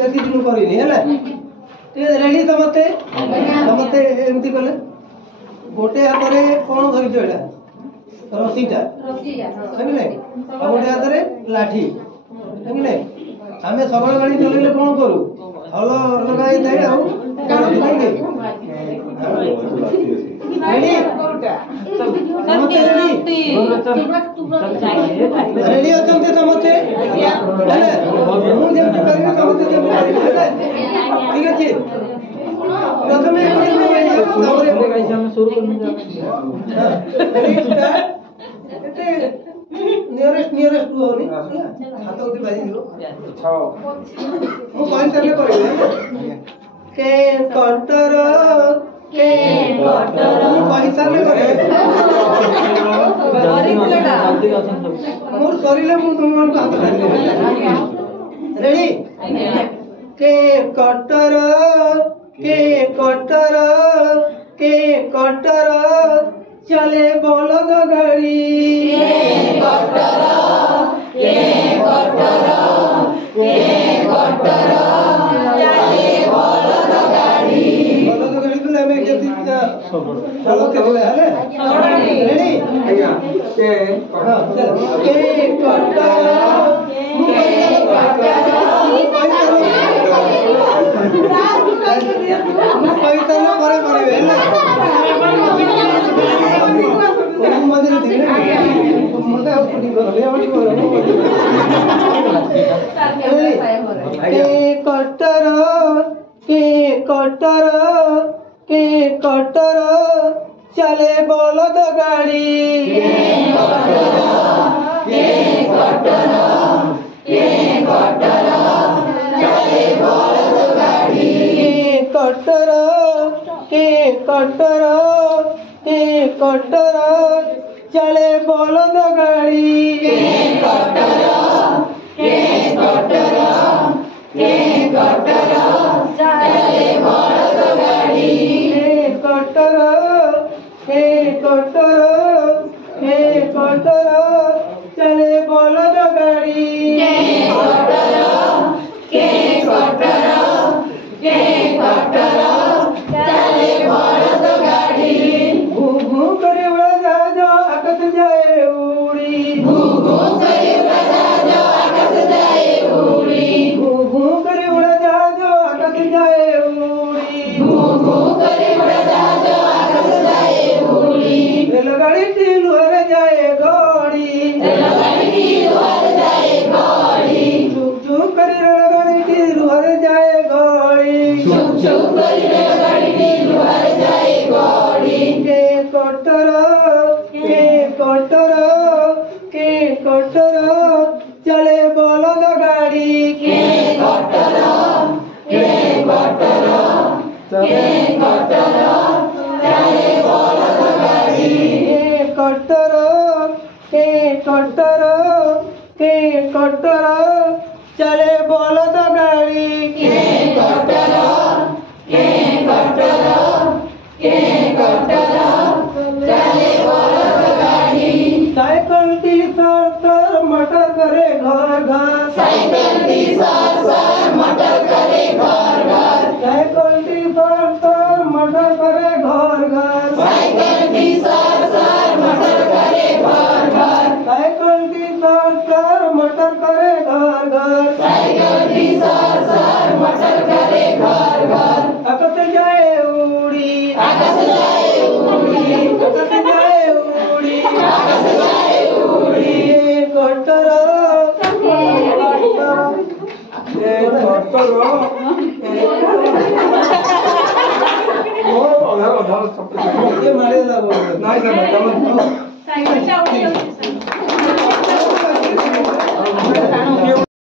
बेसी दिन करिनी हैला ते रेडी समते समते एमती कले गोटे हाथ रे कोन धरि जोडा रसीटा समझले गोटे हाथ रे लाठी समझले हमें सगळ गाड़ी चलेले कोन करू हल लगाई दे आ रेडी रेडी अछंते समते हेले मु जेमति करिवे समते ठीक अछि प्रथमे तामरे गाइस हम शुरू रेडी स्टार्ट नियरेस्ट टू होनी हाथ उठी बाजी दियो अच्छा मु पॉइंट करले करिवे के कटर मु कहि सारले करे मोर सरीले मु तुमन को हाथ डालले रेडी के कटर चले बलद गाड़ी कटर चले बलद गाड़ी कटर चले बलद गाड़ी चले बलद गाड़ी घू घू करे उड़ा जहाज आकाश जाए उड़ी घू घू करे उड़ा जहाज आकाश जाए उड़ी रेलगाड़ी टिलुहर जाए गाड़ी चुक चुक कर रेलगाड़ी टिलुहर जाए गाड़ी के कटर चले बलद गाड़ी कटर चले बलद गाड़ी साइकिल की सर मटर करे घर घर साइकिल की सर मटर करे घर घर साइकिल की सर मटर करे घर घर साइकिल की सर मटर करे घर घर साइकिल की सर मटर करे घर घर साइकिल की सर मटर करे घर घर आकाश जाए उड़ी आकाश जाए उड़ी कटर ये मारे ला बोल नहीं ना